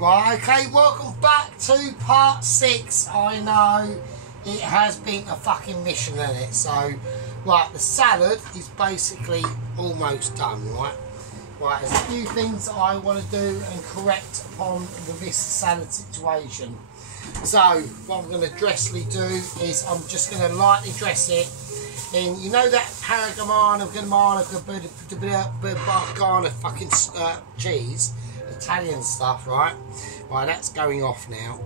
Right, okay, welcome back to part 6. I know it has been a fucking mission, isn't it? So, right, the salad is basically almost done, right? Right, there's a few things that I want to do and correct upon this salad situation. So, what I'm going to dressly do is I'm just going to lightly dress it in, you know that Parmigiano fucking cheese, Italian stuff, right? Right, that's going off now.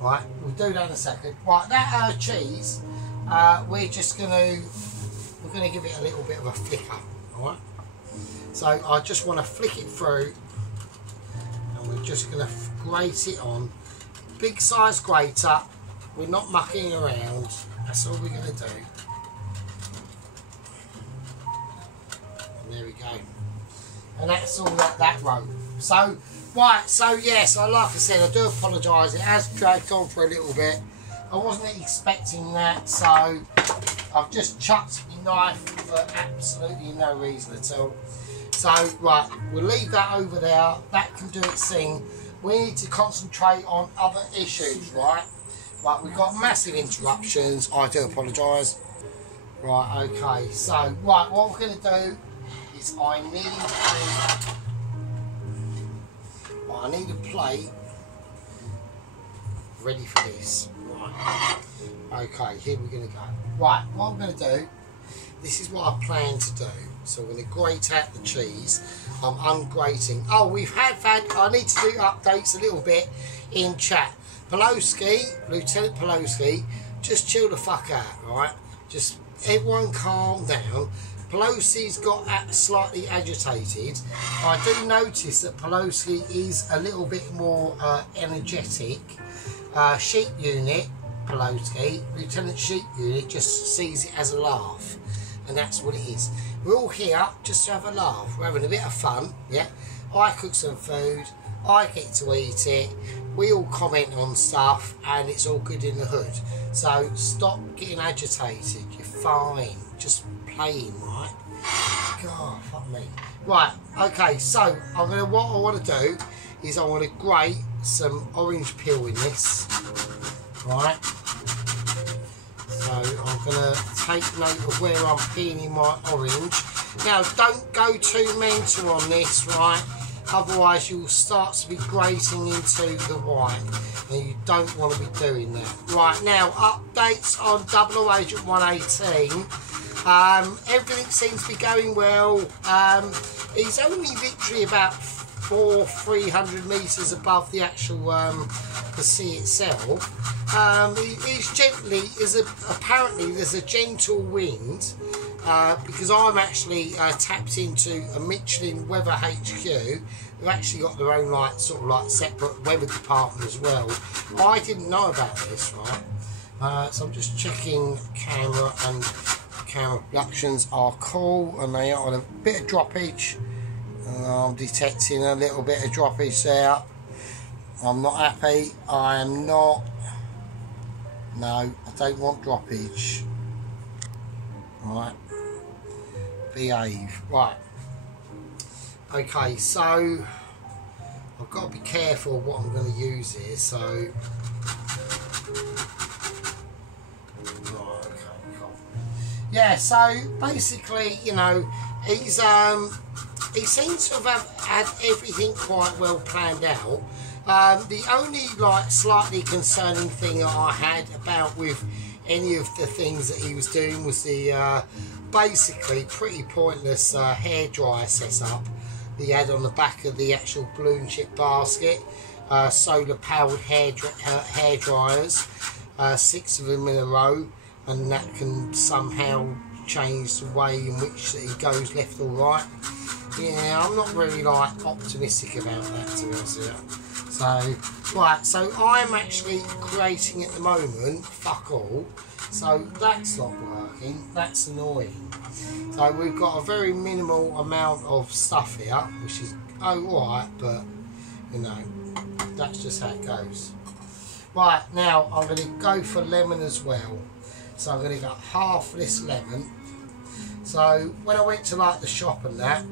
Right, we'll do that in a second. Right, that cheese, we're gonna give it a little bit of a flicker, all right? So I just want to flick it through, and we're just gonna grate it on. Big size grater. We're not mucking around. That's all we're gonna do. And there we go. And that's all that row. So, right, so yes, like I said, I do apologise. It has dragged on for a little bit. I wasn't expecting that, so I've just chucked my knife for absolutely no reason at all. So, right, we'll leave that over there. That can do its thing. We need to concentrate on other issues, right? Right, we've got massive interruptions. I do apologise. Right, okay. So, right, what we're going to do is I need a plate ready for this. Right. Okay, here we're going to go. Right, what I'm going to do, this is what I plan to do. So I'm going to grate out the cheese. I'm ungrating. Oh, I need to do updates a little bit in chat. Pelosi, Lieutenant Pelosi, just chill the fuck out, right? Just everyone calm down. Pelosi's got slightly agitated. I do notice that Pelosi is a little bit more energetic. Sheep Unit, Pelosi, Lieutenant Sheep Unit just sees it as a laugh. And that's what it is. We're all here just to have a laugh. We're having a bit of fun, yeah? I cook some food. I get to eat it. We all comment on stuff and it's all good in the hood. So stop getting agitated. You're fine. Just playing, right? God, fuck me. Right, okay, so what I want to do is I want to grate some orange peel in this. Right? So I'm going to take note of where I'm peeling my orange. Now, don't go too mental on this, right? Otherwise you'll start to be grating into the white, and you don't want to be doing that. Right, now updates on 00 Agent 118. Everything seems to be going well. He's only literally about 300 metres above the actual the sea itself. Apparently there's a gentle wind. Because I'm actually tapped into a Michelin Weather HQ. They've actually got their own separate weather department as well. I didn't know about this, right? So I'm just checking camera, and camera productions are cool, and they are on a bit of droppage. I'm detecting a little bit of droppage there. I'm not happy. I am not. No, I don't want droppage. Right. Behave. Right. Okay, so I've got to be careful what I'm going to use here. So, right, okay, cool. Yeah. So basically, you know, he seems to have had everything quite well planned out. The only slightly concerning thing that I had about with any of the things that he was doing was the basically pretty pointless hairdryer setup that he had on the back of the actual balloon chip basket. Solar powered hair dryers, 6 of them in a row, and that can somehow change the way in which he goes left or right. Yeah, I'm not really optimistic about that, to be honest with you. So, right, so I'm actually creating at the moment, fuck all. So that's not working, that's annoying. So we've got a very minimal amount of stuff here, which is alright, but you know, that's just how it goes. Right, now I'm going to go for lemon as well. So I'm going to get half this lemon. So when I went to the shop and that,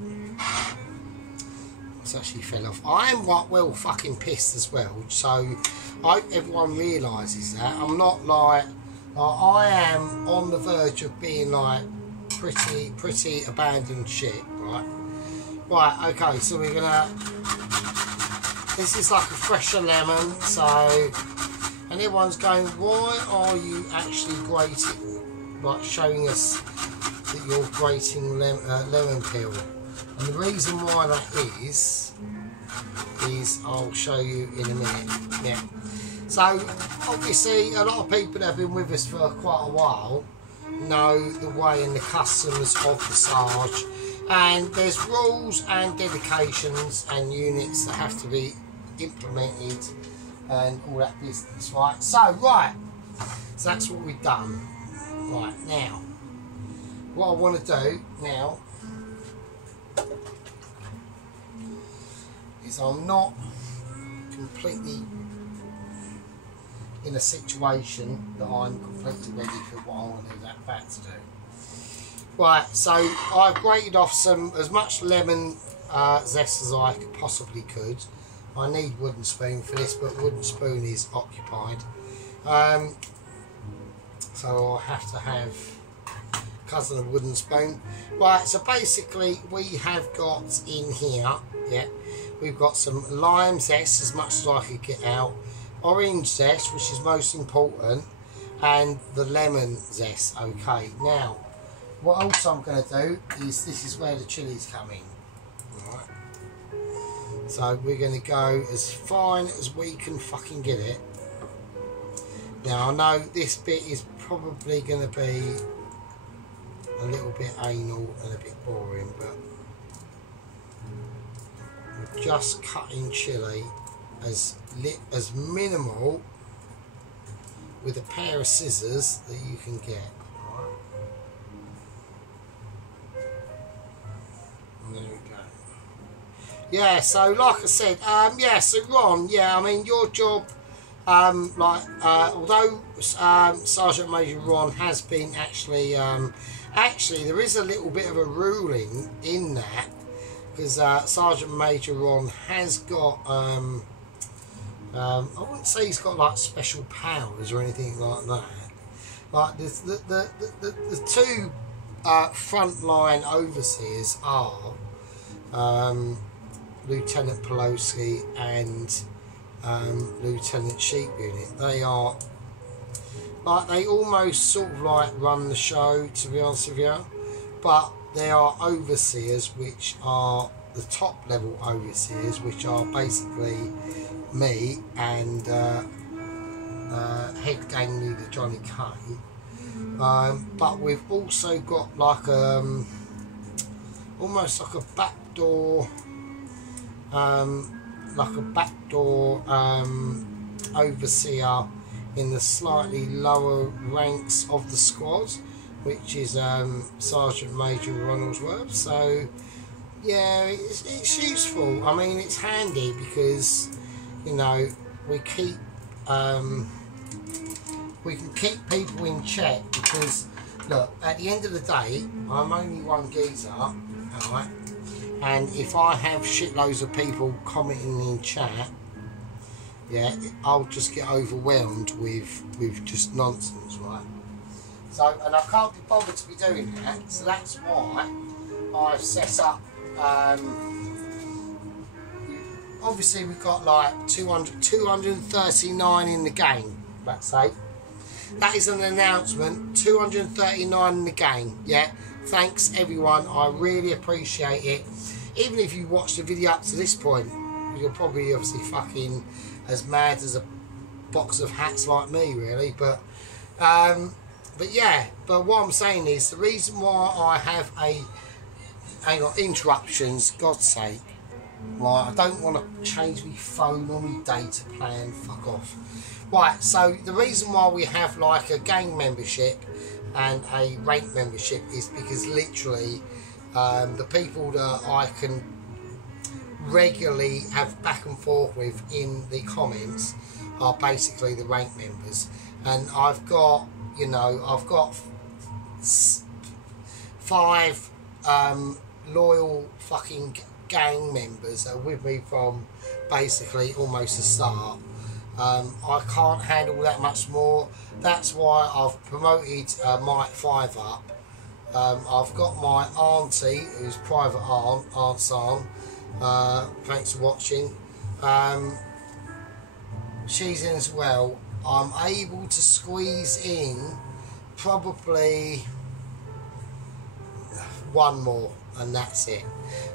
It's actually fell off. I am quite well fucking pissed as well, so I hope everyone realises that. I'm not like I am on the verge of being like pretty abandoned shit, right? Right, okay, so we're gonna, this is like a fresher lemon, so, and everyone's going, why are you actually grating, like showing us that you're grating lemon peel? And the reason why that is I'll show you in a minute. Yeah. So obviously a lot of people that have been with us for quite a while know the way and the customs of the Sarge, and there's rules and dedications and units that have to be implemented and all that business, right? So so that's what we've done. Right, now what I want to do now is I'm not completely in a situation that I'm completely ready for what I want to do that to do. Right, so I've grated off as much lemon zest as I possibly could. I need wooden spoon for this, but wooden spoon is occupied. So I'll have to have cousin of wooden spoon. Right, so basically we have got in here, yeah, we've got some lime zest, as much as I could get out, orange zest, which is most important, and the lemon zest. Okay, now what else I'm going to do is, this is where the chilies come in. Right, so we're going to go as fine as we can fucking get it. Now I know this bit is probably going to be a little bit anal and a bit boring, but we're just cutting chili as minimal with a pair of scissors that you can get. Right? There we go. Yeah, so like I said, yeah, so Ron, yeah, I mean your job, although Sergeant Major Ron has been actually there is a little bit of a ruling in that, because Sergeant Major Ron has got I wouldn't say he's got like special powers or anything like that. Like the two frontline overseers are Lieutenant Pelosi and Lieutenant Sheep Unit. They are like, they almost sort of like run the show, to be honest with you, but they are overseers, which are the top level overseers, which are basically me and head gang leader Johnny Kay. But we've also got like almost like a backdoor overseer in the slightly lower ranks of the squad, which is Sergeant Major Ronaldsworth. So yeah, it's useful. I mean, it's handy because, you know, we can keep people in check, because look, at the end of the day, I'm only one geezer, alright, and if I have shitloads of people commenting in chat, yeah, I'll just get overwhelmed with just nonsense, right? So, and I can't be bothered to be doing that, so that's why I've set up, obviously we've got like 239 in the game, let's say. That is an announcement, 239 in the game, yeah? Thanks everyone, I really appreciate it. Even if you watched the video up to this point, you're probably obviously fucking as mad as a box of hats like me, really, but yeah, but what I'm saying is, the reason why I have interruptions, God's sake, right, I don't want to change my phone or my data plan, fuck off. Right, so the reason why we have like a gang membership and a rank membership is because literally the people that I can regularly have back and forth with in the comments are basically the rank members, and I've got, you know, I've got 5 loyal fucking gang members that are with me from basically almost the start. I can't handle that much more. That's why I've promoted Mike 5 up. I've got my auntie, who's private Aunt San. Thanks for watching. She's in as well. I'm able to squeeze in probably one more, and that's it.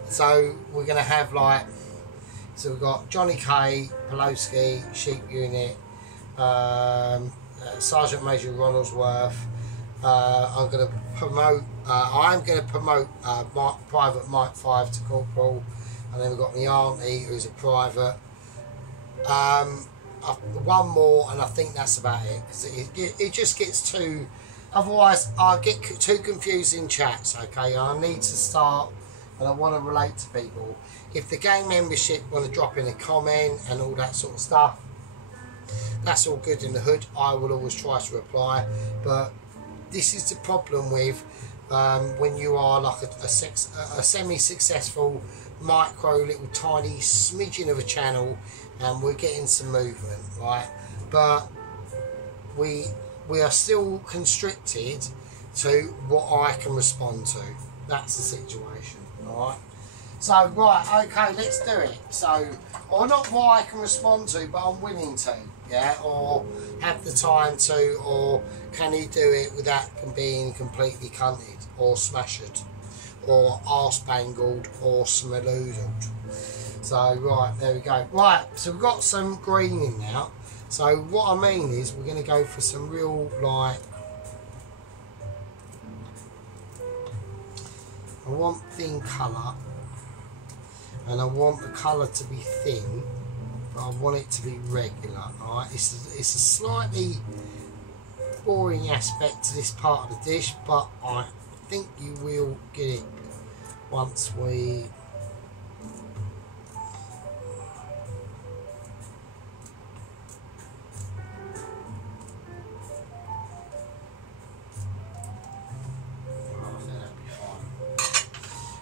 So we're going to have like, so we've got Johnny K, Pulowski, Sheep Unit, Sergeant Major Ronaldsworth. I'm going to promote Private Mike 5 to Corporal, and then we've got my auntie, who's a private. One more, and I think that's about it, because it just gets too, otherwise I get too confused in chats. Okay, I need to start, and I want to relate to people. If the gang membership want to drop in a comment and all that sort of stuff, that's all good in the hood. I will always try to reply, but this is the problem with when you are like a semi-successful micro little tiny smidgen of a channel, and we're getting some movement, right? But we are still constricted to what I can respond to. That's the situation, all right? So, right, okay, let's do it. So, or not what I can respond to, but I'm willing to, yeah? Or have the time to, or can he do it without being completely cunted, or smashed, or arse-bangled, or smalloodled. So, right, there we go. Right, so we've got some green in now. So, what I mean is we're going to go for some real, like, I want thin colour. And I want the colour to be thin, but I want it to be regular. Alright, it's a slightly boring aspect to this part of the dish, but I think you will get it once we.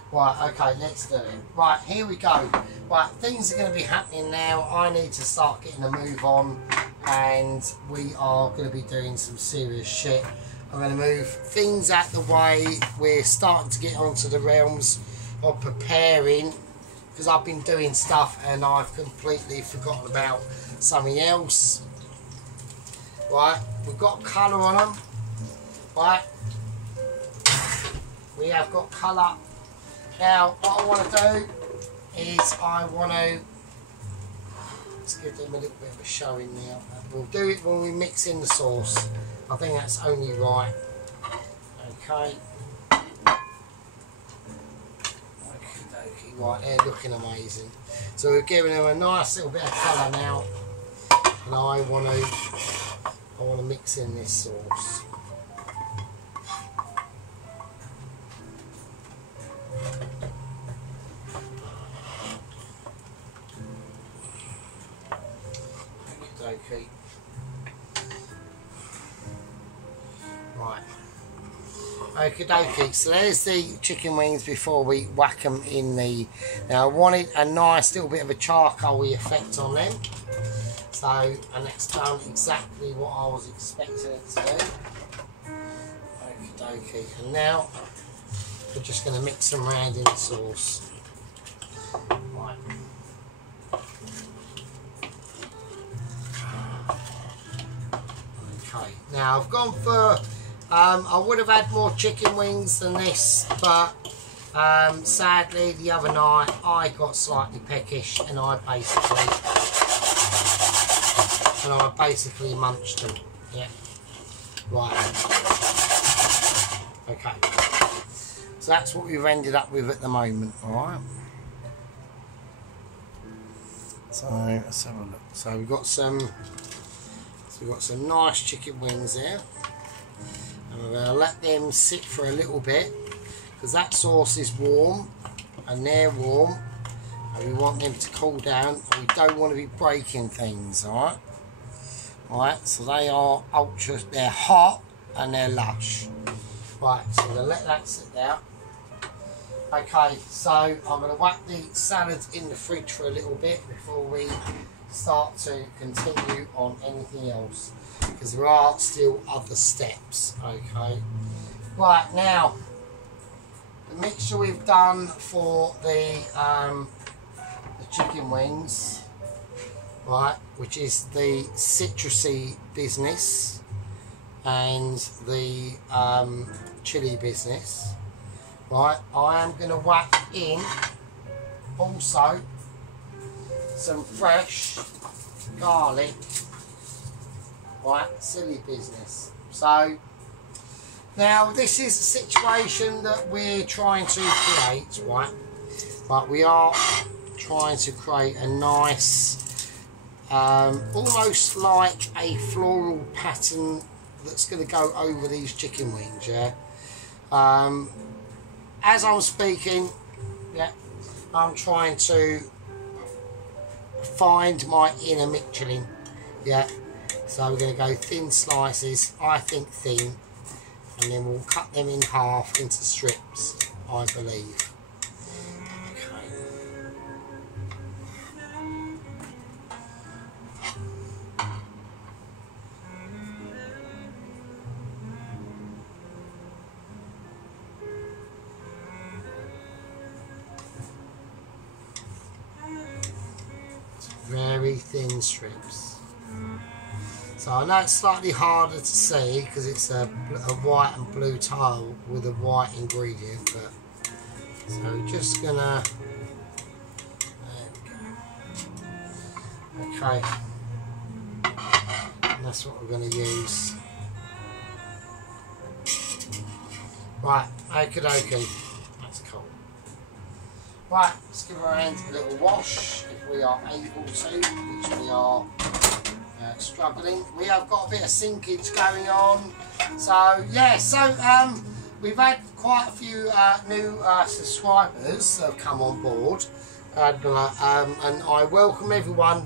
Right, okay, let's do it. Right, here we go. Right, things are going to be happening now. I need to start getting a move on, and we are going to be doing some serious shit. I'm going to move things out the way. We're starting to get onto the realms of preparing, because I've been doing stuff and I've completely forgotten about something else. Right, we've got colour on them. Right, we have got colour. Now, what I want to do is I want to, let's give them a little bit of a showing now. We'll do it when we mix in the sauce. I think that's only right. Okay. Okey-dokey. Right, they're looking amazing. So we're giving them a nice little bit of colour now, and I want to mix in this sauce. Okay. Right. Okie dokie. So there's the chicken wings before we whack them in the. Now I wanted a nice little bit of a charcoaly effect on them. So, and that's done exactly what I was expecting it to do. Okie dokie. And now we're just going to mix them around in the sauce. Right. Now I've gone for, I would have had more chicken wings than this, but sadly the other night I got slightly peckish and I basically munched them. Yeah. Right. Okay. So that's what we've ended up with at the moment. Alright. So let's have a look. So we've got some nice chicken wings there, and we're going to let them sit for a little bit, because that sauce is warm and they're warm, and we want them to cool down, and we don't want to be breaking things. Alright, so they are they're hot and they're lush. Right, so we're going to let that sit there, Okay, so I'm going to whack the salad in the fridge for a little bit before we start to continue on anything else, because there are still other steps. Okay, right, now the mixture we've done for the chicken wings, right, which is the citrusy business and the chili business. Right, I am going to whack in also some fresh garlic, right, silly business. So now this is a situation that we're trying to create, right, but we are trying to create a nice, almost like a floral pattern that's going to go over these chicken wings, yeah. As I'm speaking, yeah, I'm trying to find my inner Michelin, yeah. So we're going to go thin slices, I think thin, and then we'll cut them in half into strips, I believe. Very thin strips. So I know it's slightly harder to see because it's a white and blue tile with a white ingredient, but so we're just gonna, there we go. Okay, and that's what we're gonna use. Right, okie dokie, that's cool. Right, let's give our hands a little wash if we are able to, which we are struggling. We have got a bit of sinkage going on. So yeah, so we've had quite a few new subscribers that have come on board, and I welcome everyone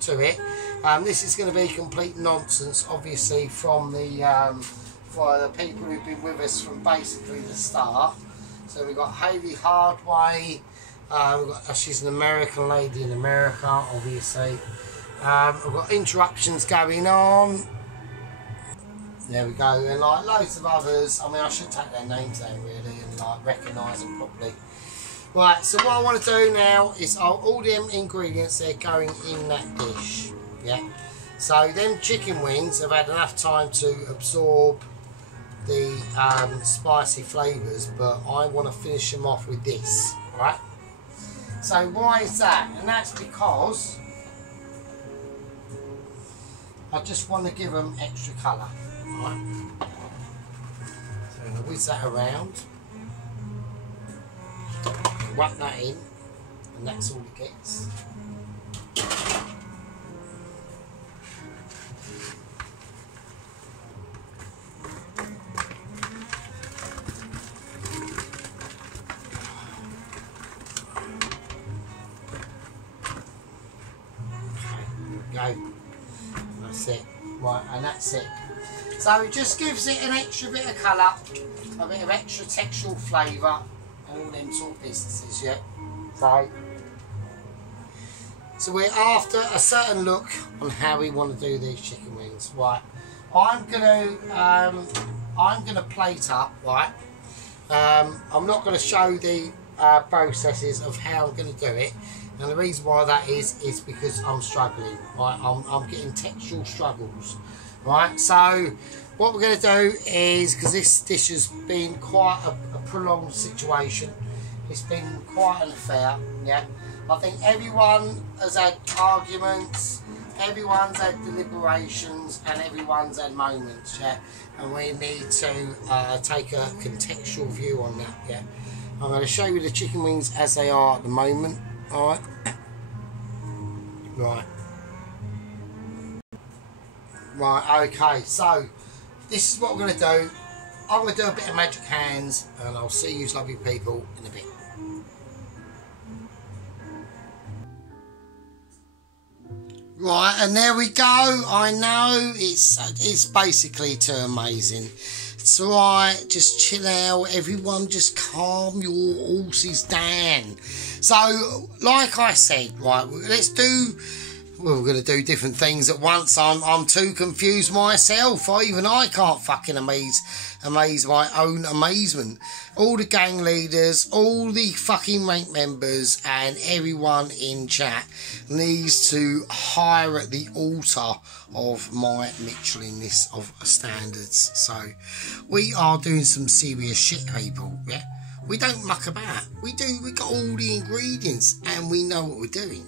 to it. This is going to be complete nonsense, obviously, from the for the people who've been with us from basically the start. So we've got Hayley Hardway, she's an American lady in America, obviously. We've got interruptions going on. There we go, and like loads of others. I mean, I should take their names down really and like recognise them properly. Right, so what I want to do now is all them ingredients, they're going in that dish. Yeah. So them chicken wings have had enough time to absorb the spicy flavours, but I want to finish them off with this, right? So why is that? And that's because I just want to give them extra colour, right? So I'm going to whiz that around, whack that in, and that's all it gets. Go. That's it. Right, and that's it. So it just gives it an extra bit of colour, a bit of extra textural flavour, and all them sort of businesses, yeah. So we're after a certain look on how we want to do these chicken wings. Right, I'm gonna plate up. Right, I'm not going to show the processes of how I'm going to do it. And the reason why that is because I'm struggling, right? I'm getting textual struggles, right? So what we're going to do is, because this dish has been quite a prolonged situation, it's been quite an affair, yeah? I think everyone has had arguments, everyone's had deliberations, and everyone's had moments, yeah? And we need to take a contextual view on that, yeah? I'm going to show you the chicken wings as they are at the moment. Alright. Right, okay, so this is what we're going to do. I'm going to do a bit of magic hands, and I'll see you lovely people in a bit. Right, and there we go. I know it's basically too amazing It's alright, just chill out, everyone just calm your horses down. So, like I said, right, let's do... Well, we're going to do different things at once. I'm too confused myself. Even I can't fucking amaze my own amazement. All the gang leaders, all the fucking rank members, and everyone in chat needs to hire at the altar of my Michelinist of standards. So, we are doing some serious shit, people. Yeah, we don't muck about. We got all the ingredients, and we know what we're doing.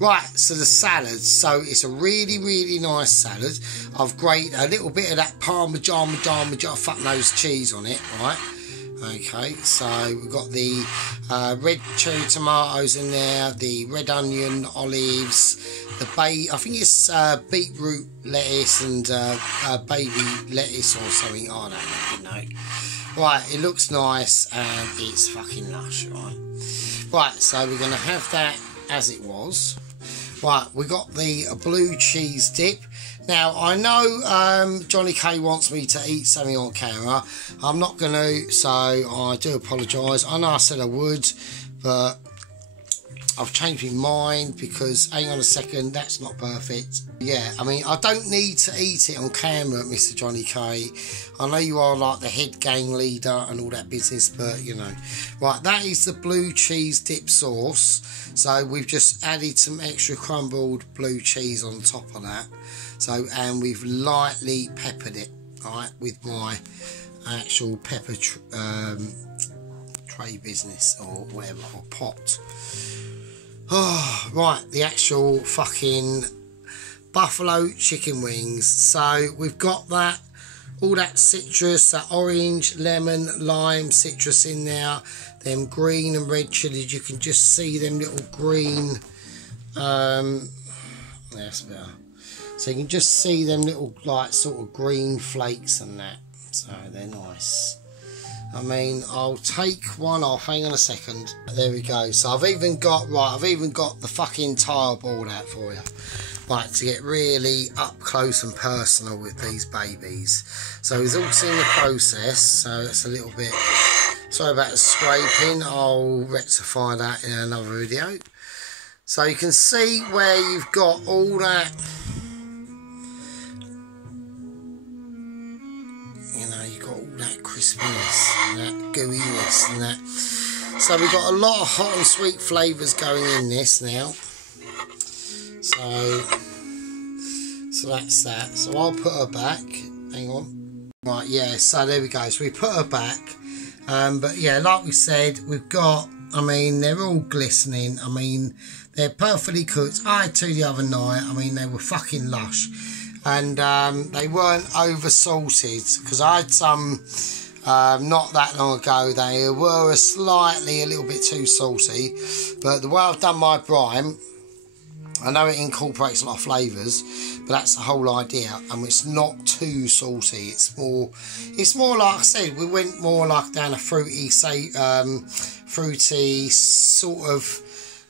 Right, so the salad. So it's a really, really nice salad. I've grated a little bit of that Parmesan, fuck knows cheese on it, right? Okay, so we've got the red cherry tomatoes in there, the red onion, olives, I think it's beetroot lettuce and baby lettuce or something. I don't fucking know. Right, it looks nice and it's fucking lush, right? Right, so we're going to have that as it was. Right, we got the blue cheese dip. Now, I know Johnny K wants me to eat something on camera. I'm not going to, so I do apologise. I know I said I would, but I've changed my mind because, hang on a second, that's not perfect. Yeah, I mean, I don't need to eat it on camera, Mr. Johnny K. I know you are like the head gang leader and all that business, but, you know. Right, that is the blue cheese dip sauce. So we've just added some extra crumbled blue cheese on top of that. So, and we've lightly peppered it, right, with my actual pepper tray business or whatever, or pot. Oh, right, the actual fucking buffalo chicken wings. So we've got that, all that citrus, that orange, lemon, lime citrus in there. Them green and red chilies, you can just see them little green. That's better. So you can just see them little like sort of green flakes and that. So they're nice. I mean, I'll take one off. Hang on a second. There we go. So I've even got the fucking tile board out for you. Right, to get really up close and personal with these babies. So it's all seen the process. So it's a little bit. Sorry about the scraping. I'll rectify that in another video. So you can see where you've got all that. Crispiness and that gooiness and that. So we've got a lot of hot and sweet flavours going in this now. So that's that. So I'll put her back. Hang on. Right, yeah, so there we go. So we put her back. But yeah, like we said, we've got, I mean, they're all glistening. I mean, they're perfectly cooked. I had two the other night. I mean, they were fucking lush. And they weren't over salted because I had some not that long ago. They were a little bit too salty, but the way I've done my brine, I know it incorporates a lot of flavours, but that's the whole idea. And it's not too salty. It's more like I said, we went more like down a fruity sort of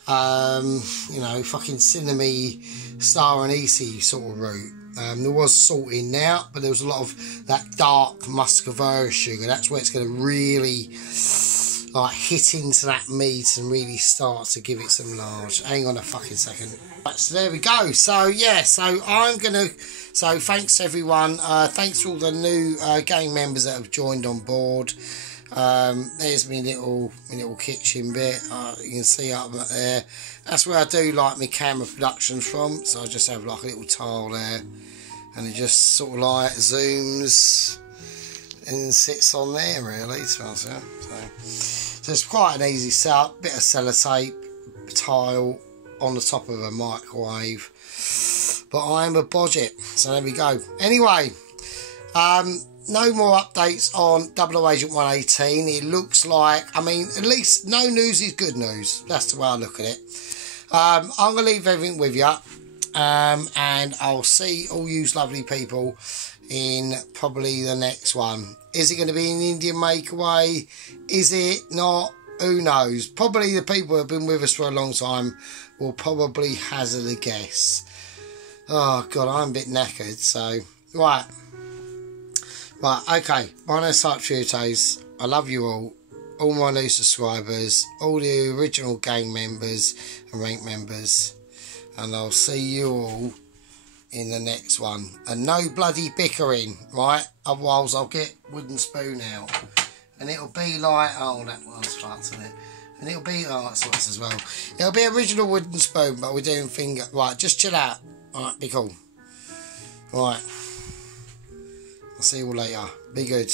you know, fucking cinnamon star anise sort of route. There was salt in there, but there was a lot of that dark muscovado sugar. That's where it's going to really like hit into that meat and really start to give it some large. Hang on a fucking second. Right, so there we go. So yeah, so so thanks everyone. Thanks to all the new gang members that have joined on board. There's my little kitchen bit. You can see up there. That's where I do like my camera productions from. So I just have like a little tile there, and it just sort of like zooms and sits on there really. So it's quite an easy setup. Bit of sellotape, tile on the top of a microwave. But I am a budget, so there we go. Anyway, no more updates on 00 Agent 118. It looks like, I mean, at least no news is good news. That's the way I look at it. I'm going to leave everything with you. And I'll see all you lovely people in probably the next one. Is it going to be an Indian makeaway? Is it not? Who knows? Probably the people who have been with us for a long time will probably hazard a guess. Oh, God, I'm a bit knackered. So, right. Right, okay. My name's Sark Tutos. I love you all my new subscribers, all the original gang members and rank members. And I'll see you all in the next one. And no bloody bickering, right? Otherwise I'll get wooden spoon out. And it'll be like, oh, that one's fucked, isn't it? And it'll be, oh, that's what as well. It'll be original wooden spoon, but we're doing finger. Right, just chill out. Alright, be cool. Right. I'll see you all later. Be good.